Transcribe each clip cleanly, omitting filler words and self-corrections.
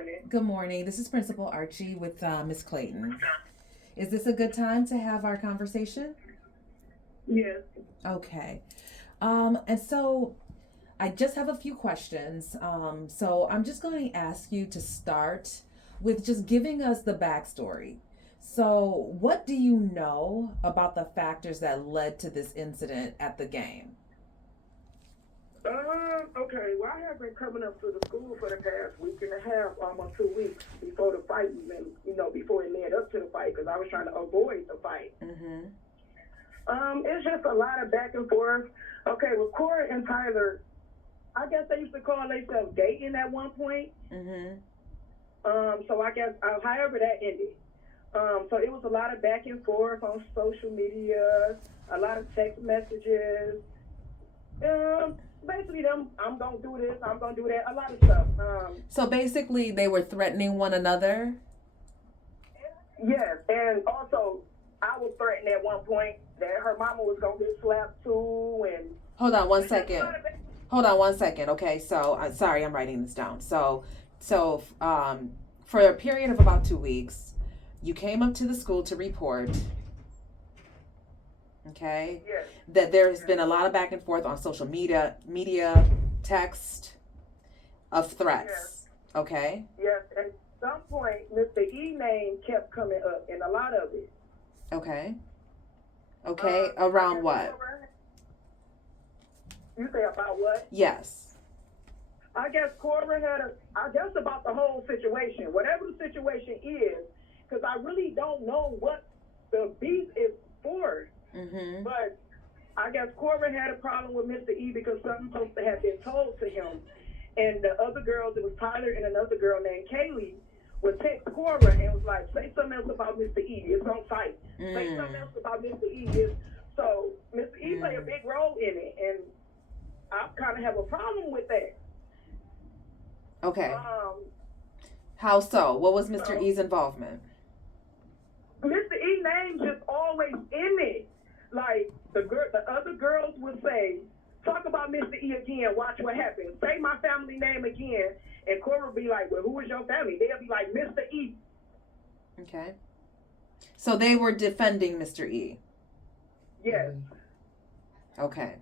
morning. Good morning. This is Principal Archie with Miss Clayton. Is this a good time to have our conversation? Yes. Okay. And so I just have a few questions. So I'm just going to ask you to start with just giving us the backstory. So, what do you know about the factors that led to this incident at the game? Okay. Well, I have been coming up to the school for the past week and a half, almost 2 weeks before the fight, even, before it led up to the fight, because I was trying to avoid the fight. Mm-hmm. It's just a lot of back and forth. Okay, with Cora and Tyler, I guess they used to call themselves dating at one point. Mm-hmm. So I guess, however that ended. So it was a lot of back and forth on social media, a lot of text messages. Basically, I'm gonna do this, I'm gonna do that, a lot of stuff. So basically, they were threatening one another. Yes, and also I was threatened at one point that her mama was gonna get slapped too, and Hold on one it's just a second. lot of Hold on one second. Okay, so I'm sorry, I'm writing this down. So, for a period of about 2 weeks, you came up to the school to report. Okay, yes, that there's been a lot of back and forth on social media, text of yes, threats. Okay, yes. And at some point, Mr. E name kept coming up, and a lot of it. okay, okay. I Around guess what? Cora, you say about what? Yes. I guess Cora had I guess about the whole situation, whatever the situation is, because I really don't know what the beef is for. Mm-hmm. But I guess Cora had a problem with Mr. E because something supposed to have been told to him. And the other girls, it was Tyler and another girl named Kaylee, would text Cora and was like, say something else about Mr. E. It's on site. Say something else about Mr. E. So Mr. E played a big role in it. And I kind of have a problem with that. Okay. Um, How so? What was Mr. so E's involvement? Mr. E name just always in it. Like the other girls would say, talk about Mr. E again, watch what happens. Say my family name again, and Cora would be like, well, who is your family? They'll be like, Mr. E. Okay. So they were defending Mr. E. Yes. Okay.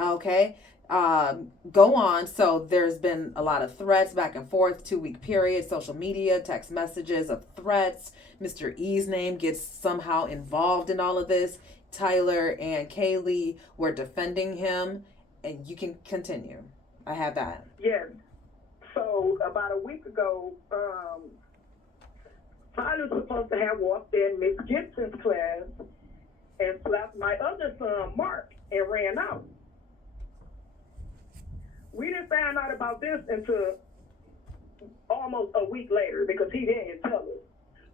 Okay. Go on. So there's been a lot of threats back and forth, 2 week period, social media, text messages of threats. Mr. E's name gets somehow involved in all of this. Tyler and Kaylee were defending him, and you can continue. I have that. Yes. So about a week ago, Tyler's supposed to have walked in Miss Gibson's class and slapped my other son, Mark, and ran out. We didn't find out about this until almost a week later because he didn't tell us.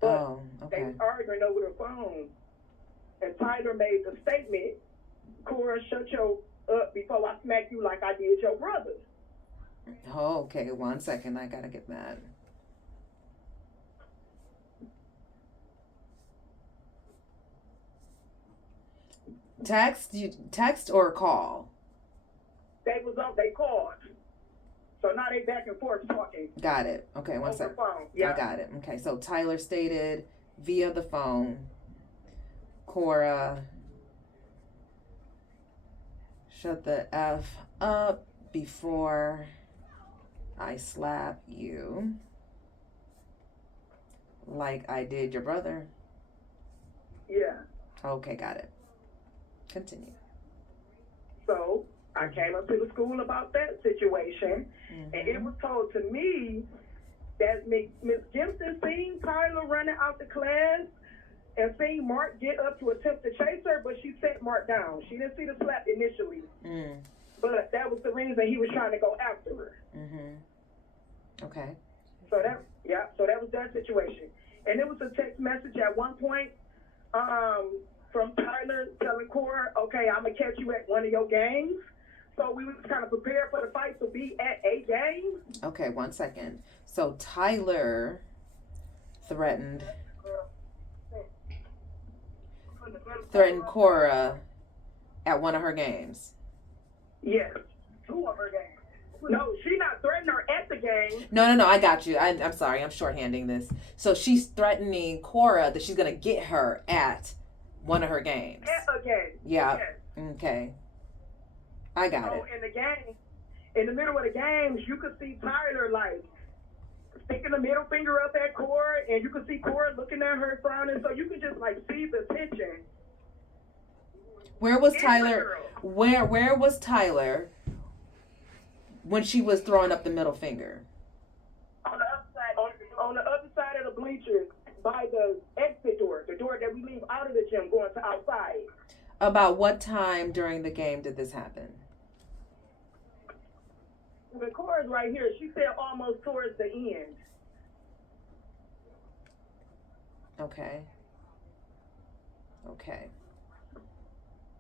But they was arguing over the phone, and Tyler made the statement, Cora, shut your up before I smack you like I did your brother. Oh, okay. 1 second. I gotta get that. Text or call? They called. So now they back and forth talking. Got it. Okay, one over second. the phone. Yeah. I got it. Okay, so Tyler stated via the phone, Cora, shut the F up before I slap you like I did your brother. Yeah. Okay, got it. Continue. So I came up to the school about that situation, and it was told to me that Miss Gibson seen Tyler running out the class and seen Mark get up to attempt to chase her, but she set Mark down. She didn't see the slap initially, but that was the reason he was trying to go after her. Okay. So that was that situation. And it was a text message at one point from Tyler telling Cora, okay, I'm going to catch you at one of your games. So we was kind of prepared for the fight to be at a game. Okay, 1 second. So Tyler threatened Cora at one of her games. Yes, 2 of her games. No, she not threatening her at the game. No. I got you. I'm sorry. I'm shorthanding this. So she's threatening Cora that she's gonna get her at one of her games. At a game. Yeah. Yes. Okay. I got it. So in the game, in the middle of the games, you could see Tyler like sticking the middle finger up at Cora, and you could see Cora looking at her frowning. So you could just like see the tension. Where was in Tyler? the girl. Where was Tyler when she was throwing up the middle finger? On the other side, on the other side of the bleachers, by the exit door, the door that we leave out of the gym going to outside. About what time during the game did this happen? When Cora's right here, she said almost towards the end. Okay. Okay.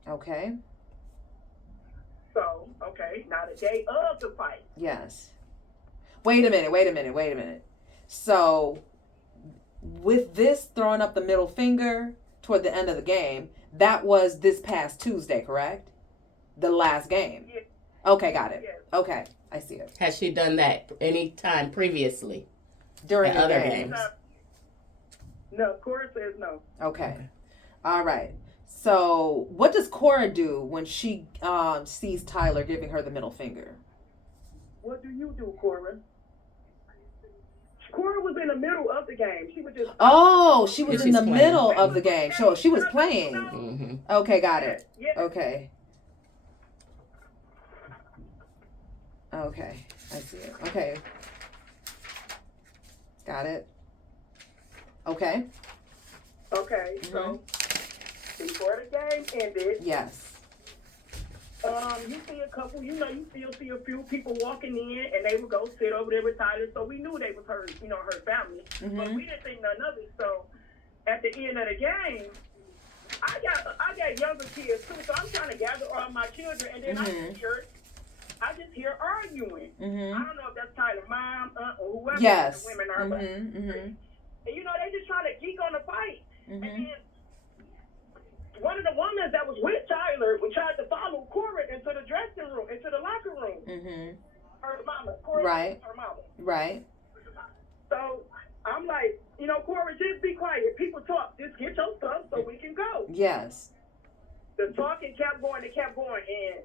Okay. So, okay, now the day of the fight. Yes. Wait a minute. So, with this throwing up the middle finger toward the end of the game, that was this past Tuesday, correct? The last game. Yes. Okay, got it. Yes. Okay, I see it. Has she done that any time previously? During At the other game. games. No, Cora says no. Okay. All right. So, what does Cora do when she sees Tyler giving her the middle finger? What do you do, Cora? Cora was in the middle of the game. She was just. Oh, she was in She's the playing. middle of the game. So she was playing. Mm-hmm. Okay, got it. Yes. Okay. Okay, I see it. Okay. Got it. Okay. Okay, so before the game ended, Yes. you see a couple, you still see a few people walking in, and they would go sit over there with Tyler. So we knew they was her, her family, but we didn't think none of it. So at the end of the game, I got younger kids too, so I'm trying to gather all my children, and then I just hear arguing. I don't know if that's Tyler's mom, or whoever Yes. the women are, but and they just trying to geek on the fight. And then one of the women that was with Tyler tried to follow Cora into the dressing room, into the locker room. Her mama, Cora, Right. her mama. Right. So I'm like, Cora, just be quiet. People talk. Just get your stuff so we can go. Yes. The talking kept going. It kept going. And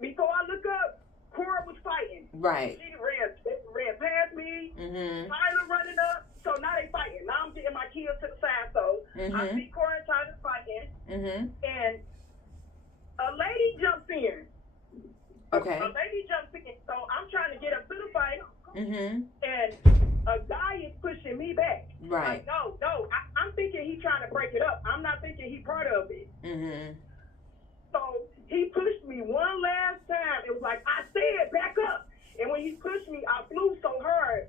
before I look up, Cora was fighting. Right. She ran past me. Tyler running up. So now they fighting. Now I'm getting my kids to the side. So I see Cora and Tyler fighting. And a lady jumps in. Okay. A lady jumps in. So I'm trying to get up to the fight. And a guy is pushing me back. Right. Like, no. I'm thinking he's trying to break it up. I'm not thinking he's part of it. So he pushed me one last time. It was like, I said, back up. And when he pushed me, I flew so hard.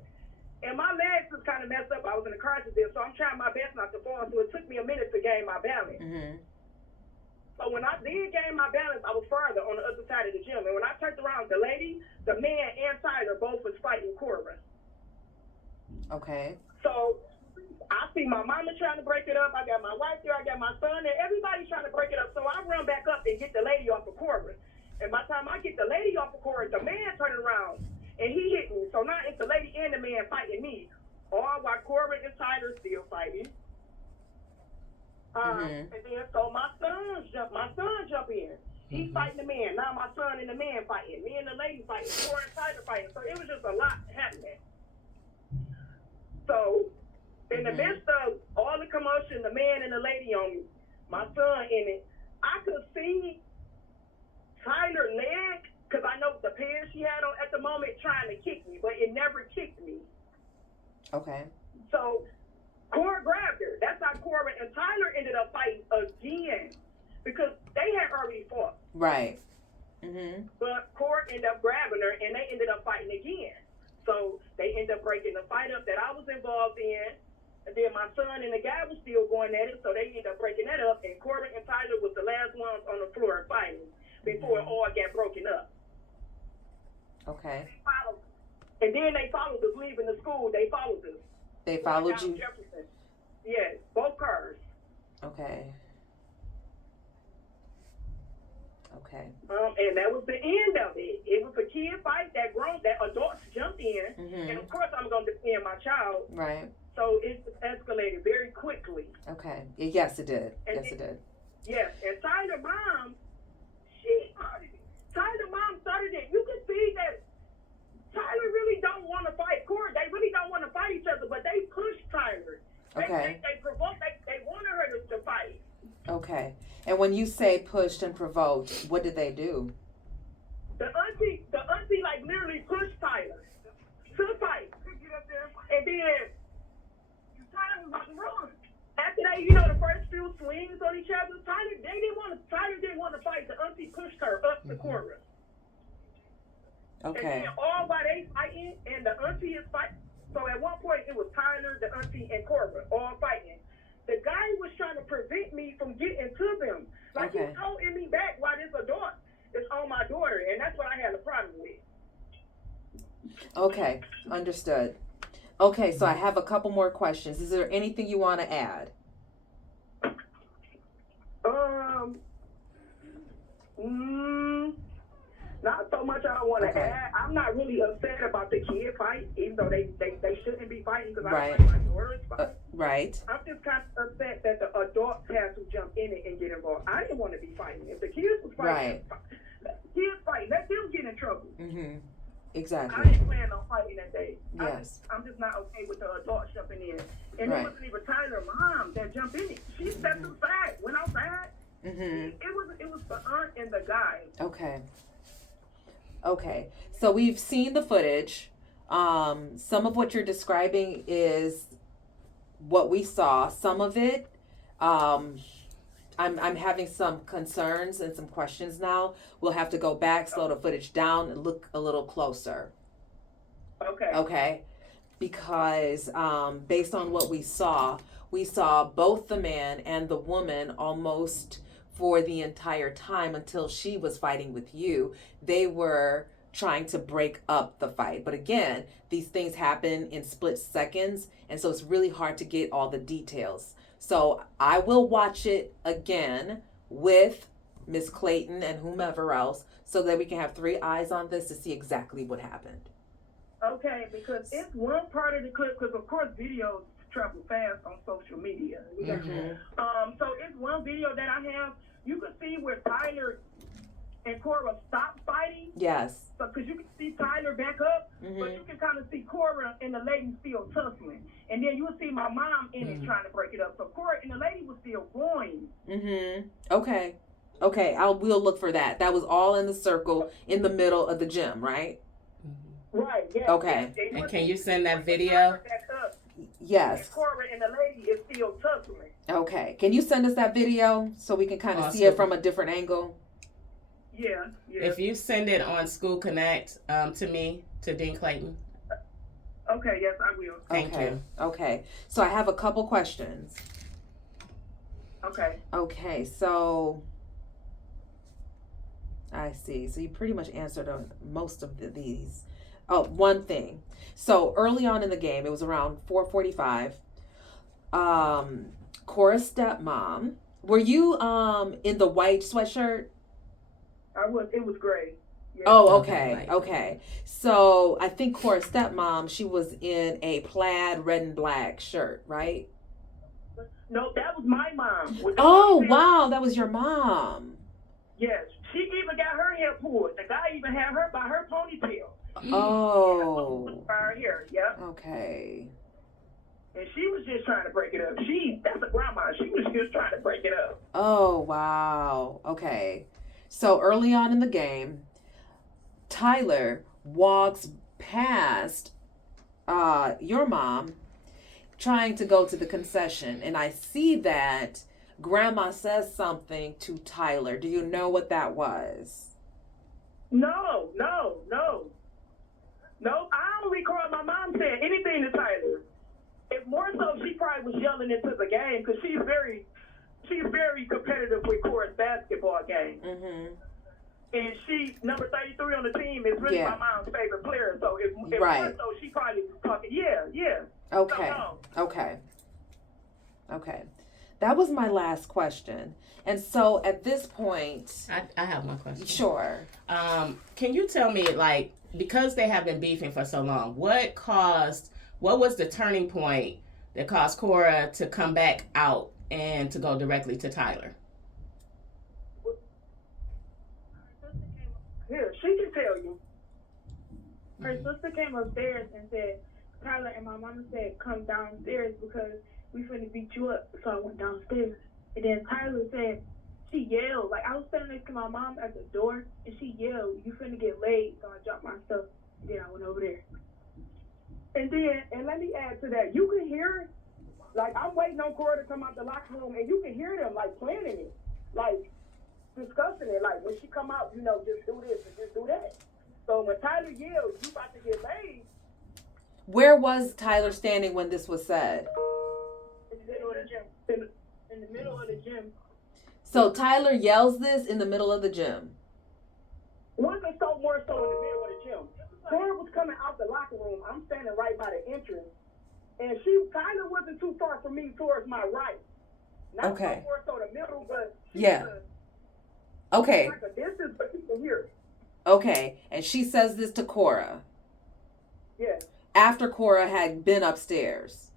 And my legs was kind of messed up. I was in the car accident, so I'm trying my best not to fall. So it took me a minute to gain my balance. So when I did gain my balance, I was farther on the other side of the gym. And when I turned around, the lady, the man, and Tyler both was fighting Cora. Okay. So I see my mama trying to break it up. I got my wife there. I got my son there. Everybody's trying to break it up. So I run back up and get the lady off of Cora. And by the time I get the lady off of Cora, the man turned around and he hit me. So now it's the lady and the man fighting me. All while Cora and Tyler still fighting. And then so my son jump in. He's fighting the man. Now my son and the man fighting. Me and the lady fighting. Cora and Tyler fighting. So it was just a lot happening. So in the midst of all the commotion, the man and the lady on me, my son in it, I could see Tyler's leg, because I know the pants she had on at the moment trying to kick me, but it never kicked me. Okay. So Cora grabbed her. That's how Cora and Tyler ended up fighting again, because they had already fought. Right. But Cora ended up grabbing her, and they ended up fighting again. So they ended up breaking the fight up that I was involved in. And then my son and the guy was still going at it, so they ended up breaking that up. And Cora and Tyler was the last ones on the floor fighting before it all got broken up. Okay. And then they followed us leaving the school. They followed us. They followed you? Jefferson. Yes, both cars. Okay. Okay. And that was the end of it. It was a kid fight that adults jumped in, and of course I'm gonna defend my child. Right. So it escalated very quickly. Okay. Yes, it did. And Yes, it did. Yes, and Tyler's mom, Tyler's mom started it. You can see that Tyler really don't want to fight Cora. They really don't want to fight each other, but they pushed Tyler. Okay. They provoked. They wanted her to fight. Okay. And when you say pushed and provoked, what did they do? The auntie, like literally pushed Tyler to fight, and then Tyler was about to run. After they, the first few swings on each other, Tyler didn't want to fight. The auntie pushed her up to Cora. Okay. And then all while they fighting, and the auntie is fighting. So at one point, it was Tyler, the auntie, and Cora all fighting. The guy was trying to prevent me from getting to them. Like, Okay. he's holding me back while this adult is on my daughter, and that's what I had a problem with. Okay. Understood. Okay, so I have a couple more questions. Is there anything you want to add? Not so much I want to add. I'm not really upset about the kid fight, even though they shouldn't be fighting because I don't like my daughter's fight. Right. I'm just kind of upset that the adults had to jump in it and get involved. I didn't want to be fighting. If the kids was fighting, let the kids fight. Let them get in trouble. Mm-hmm. Exactly. I didn't plan on fighting that day. Yes. I'm just not okay with the adults jumping in. And Right. it wasn't even Tyler's mom that jumped in it. She stepped aside, went outside. Mm-hmm. It was the aunt and the guy. Okay. Okay. So we've seen the footage. Some of what you're describing is what we saw. Some of it, I'm having some concerns and some questions now. We'll have to go back, slow the footage down, and look a little closer. Okay. Okay. Because based on what we saw both the man and the woman almost for the entire time until she was fighting with you. They were trying to break up the fight. But again, these things happen in split seconds, and so it's really hard to get all the details. So I will watch it again with Miss Clayton and whomever else so that we can have three eyes on this to see exactly what happened. Okay, because it's one part of the clip, because of course videos travel fast on social media. Mm-hmm. So it's one video that I have. You can see where Tyler and Cora stop fighting. Yes. So, because you can see Tyler back up, Mm-hmm. but you can kind of see Cora and the lady still tussling. And then you'll see my mom in it trying to break it up. So Cora and the lady was still going. Mm-hmm. Okay. We'll look for that. That was all in the circle in the middle of the gym, right? Right, yeah. Okay. And can you send that video? Yes. And Cora and the lady is still tussling. Okay. Can you send us that video so we can kind of see it from a different angle? Yeah. If you send it on School Connect to me, to Dean Clayton. Okay, yes, I will. Thank you. Okay. So I have a couple questions. Okay, so I see. So you pretty much answered most of these. Oh, one thing. So early on in the game, it was around 4:45. Cora's stepmom. Were you in the white sweatshirt? I was. It was gray. Yeah. Oh, okay. So I think Cora's stepmom, she was in a plaid red and black shirt, right? No, that was my mom. Oh, wow, that was your mom. Yes, she even got her hair pulled. The guy even had her by her ponytail. Oh. By her hair, yep. Okay. And she was just trying to break it up. That's a grandma. She was just trying to break it up. Oh, wow. Okay. So early on in the game, Tyler walks past your mom trying to go to the concession. And I see that Grandma says something to Tyler. Do you know what that was? No. I don't recall my mom saying anything to Tyler. If more so, she probably was yelling into the game because she's very competitive with Cora's basketball game. Mm-hmm. And she, number 33 on the team, is really my mom's favorite player. So if Right. more so, she probably was talking. Yeah. Okay. So, no. Okay. That was my last question. And so at this point, I have one question. sure. Can you tell me, like, because they have been beefing for so long, what was the turning point that caused Cora to come back out and to go directly to Tyler? Here, she can tell you. Her sister came upstairs and said, Tyler and my mama said, come downstairs because we finna beat you up. So I went downstairs. And then Tyler said, she yelled. Like, I was standing next to my mom at the door, and she yelled, you finna get laid. So I dropped my stuff. And then I went over there. And then, and let me add to that, you can hear, like, I'm waiting on Cora to come out the locker room, and you can hear them, like, planning it, like, discussing it. Like, when she come out, you know, just do this and just do that. So when Tyler yelled, you about to get laid. Where was Tyler standing when this was said? In the middle of the gym. In the middle of the gym. So Tyler yells this in the middle of the gym. Wasn't so more so in the middle of the gym. Cora was coming out the locker room. I'm standing right by the entrance. And Tyler wasn't too far from me towards my right. Not Okay. so more so the middle, but Yeah. Okay. like a distance, but you can hear it. Okay. And she says this to Cora Yeah. after Cora had been upstairs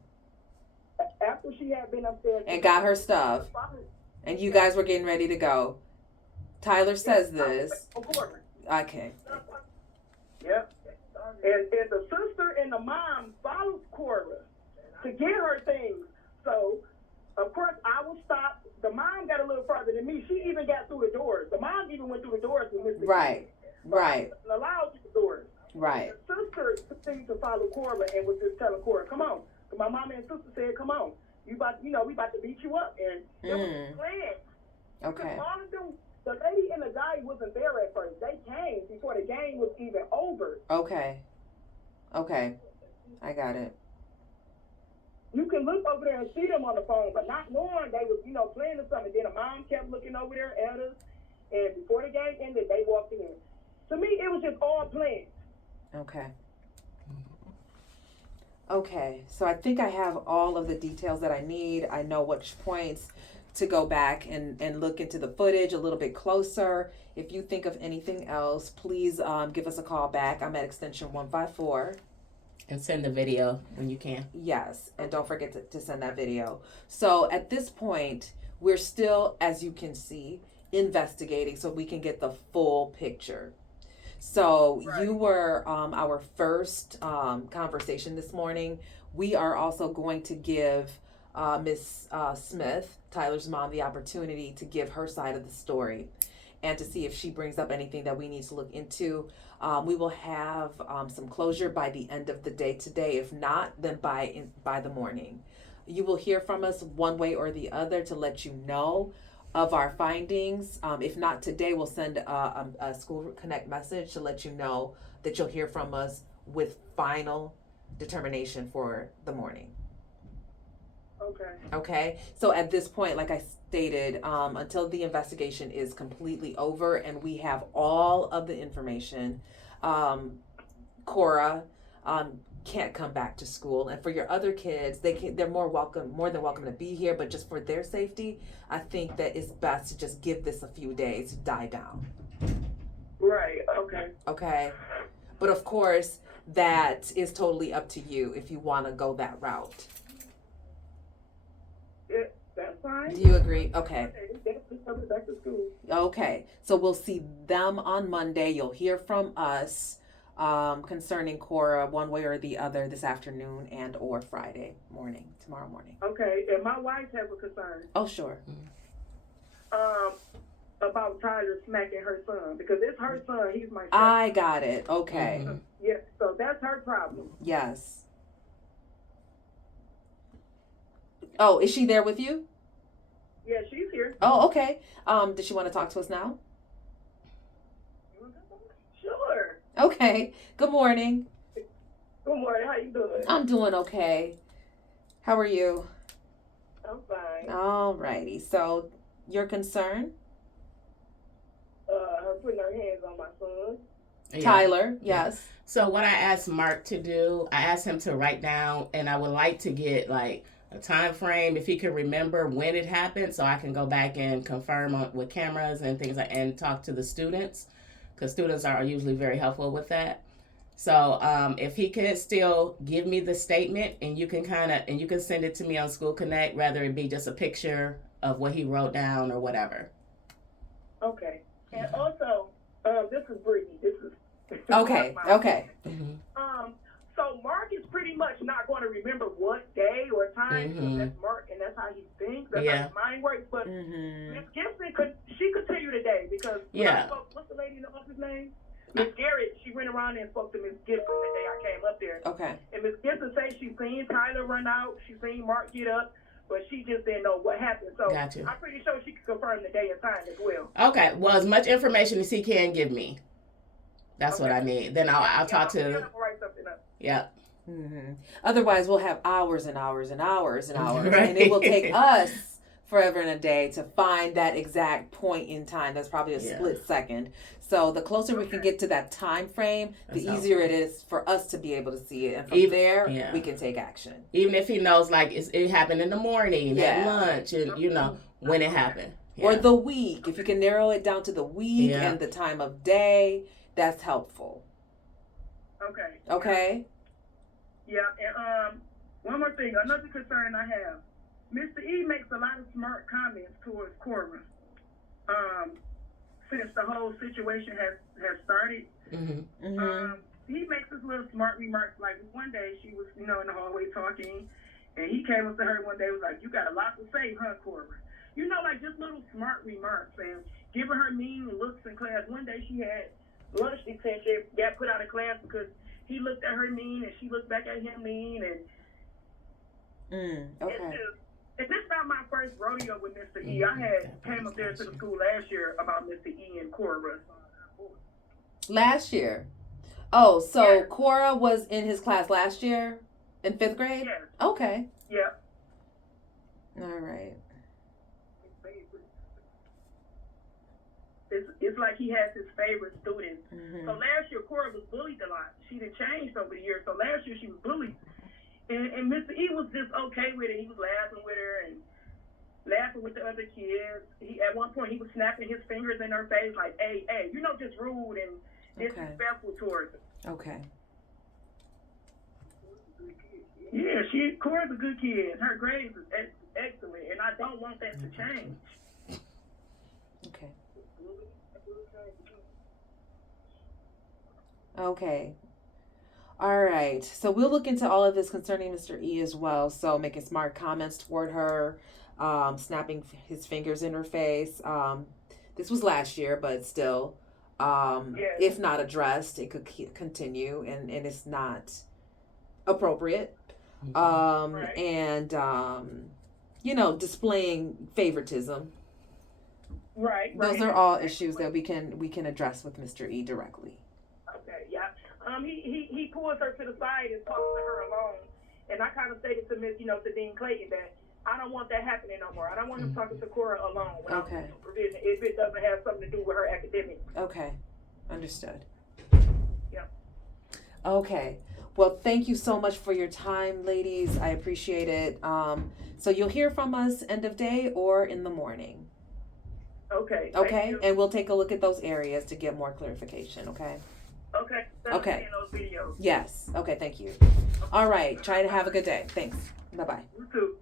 After she had been upstairs and got her stuff and you guys were getting ready to go. Tyler says this. Okay. Yep. And the sister and the mom followed Cora to get her things. So, of course, I was stopped. The mom got a little further than me. She even got through the doors. The mom even went through the doors with Mr. Right. Right. I wasn't allowed through the doors. Right. The sister continued to follow Cora and was just telling Cora, come on. So my mama and sister said, come on. We about to beat you up. And it was planned. Okay. Because all of them, the lady and the guy wasn't there at first. They came before the game was even over. Okay. Okay. I got it. You can look over there and see them on the phone, but not knowing they was, playing or something. Then the mom kept looking over there at us, and before the game ended, they walked in. To me, it was just all planned. Okay. Okay. So I think I have all of the details that I need. I know which points to go back and look into the footage a little bit closer. If you think of anything else, please give us a call back. I'm at extension 154. And send the video when you can. Yes, and don't forget to send that video. So at this point, we're still, as you can see, investigating so we can get the full picture. So you were our first conversation this morning. We are also going to give Miss Smith, Tyler's mom, the opportunity to give her side of the story and to see if she brings up anything that we need to look into. We will have some closure by the end of the day today. If not, then by the morning. You will hear from us one way or the other to let you know of our findings. If not today, we'll send a School Connect message to let you know that you'll hear from us with final determination for the morning. Okay. So at this point, like I stated, until the investigation is completely over and we have all of the information, Cora can't come back to school. And for your other kids, they're more than welcome to be here. But just for their safety, I think that it's best to just give this a few days to die down. Right. Okay. Okay. But of course, that is totally up to you if you want to go that route. Yeah, that's fine. Do you agree? Okay. Back to school. Okay. So we'll see them on Monday. You'll hear from us concerning Cora one way or the other this afternoon and or Friday morning, tomorrow morning. Okay. And my wife has a concern. Oh, sure. About Tyler smacking her son because it's her son. He's my son. I got it. Okay. Mm-hmm. Yeah. So that's her problem. Yes. Oh, is she there with you? Yeah, she's here. Oh, okay. Does she want to talk to us now? Sure. Okay. Good morning. Good morning. How you doing? I'm doing okay. How are you? I'm fine. All righty. So, your concern? Her putting her hands on my son. Yeah. Tyler, yes. So what I asked Mark to do, I asked him to write down, and I would like to get like a time frame, if he can remember when it happened, so I can go back and confirm with cameras and things like, and talk to the students, because students are usually very helpful with that. So if he could still give me the statement, and you can send it to me on School Connect, rather it be just a picture of what he wrote down or whatever. Okay. And also, this is Brittany. This is Okay. Okay. So Mark is pretty much not going to remember what day or time, because Mhm. that's Mark, and that's how he thinks. That's Yeah. how his mind works. But Mm-hmm. Miss Gibson could tell you the day, because when I Yeah. spoke, what's the lady in the office name? Miss Garrett. She went around and spoke to Miss Gibson the day I came up there. Okay. And Miss Gibson said she seen Tyler run out, she seen Mark get up, but she just didn't know what happened. So Gotcha. I'm pretty sure she could confirm the day and time as well. Okay. Well, as much information as he can give me. That's what I need. Then I'll talk I'm to. gonna write something up. Yeah. Mm-hmm. Otherwise, we'll have hours and hours and hours and hours, Right. and it will take us forever and a day to find that exact point in time. That's probably a Yeah. split second. So the closer we can get to that time frame, the That's easier it is for us to be able to see it, and from Even- there yeah. we can take action. Even if he knows, like, it happened in the morning, Yeah. at lunch, and when it happened. Or Yeah. the week. If you can narrow it down to the week Yeah. and the time of day, that's helpful. Okay. Okay? Yeah, and one more thing, another concern I have. Mr. E makes a lot of smart comments towards Cora. Since the whole situation has started, Mm-hmm. Mm-hmm. he makes his little smart remarks. Like one day she was, in the hallway talking, and he came up to her one day and was like, "You got a lot to say, huh, Cora?" Like just little smart remarks and giving her mean looks in class. One day she had lunch detention, got put out of class because he looked at her mean and she looked back at him mean, and Okay. it's just not my first rodeo with Mr. E. I had came up there to the school last year about Mr. E and Cora. Last year. Oh, so Yeah. Cora was in his class last year in 5th grade? Yes. Okay. Yeah. All right. It's like he has his favorite students. Mm-hmm. So last year, Cora was bullied a lot. She done changed over the years. So last year, she was bullied. And Mr. E was just okay with it. He was laughing with her and laughing with the other kids. At one point, he was snapping his fingers in her face like, hey, just rude and disrespectful towards her. Okay. Yeah, Cora's a good kid. Her grades is excellent, and I don't want that to change. Okay. Okay. All right. So we'll look into all of this concerning Mr. E as well. So making smart comments toward her, snapping his fingers in her face. This was last year, but still, if not addressed, it could continue, and it's not appropriate. Right. And displaying favoritism. Right. Those are all issues that we can address with Mr. E directly. Okay, yeah. He pulls her to the side and talks to her alone, and I kind of stated to to Dean Clayton that I don't want that happening no more. I don't want him talking to Cora alone without supervision if it doesn't have something to do with her academics. Okay, understood. Yeah. Okay. Well, thank you so much for your time, ladies. I appreciate it. So you'll hear from us end of day or in the morning. Okay. Okay, and we'll take a look at those areas to get more clarification. Okay. Okay. Okay. Those videos. Yes. Okay. Thank you. All right. Try to have a good day. Thanks. Bye bye. You too.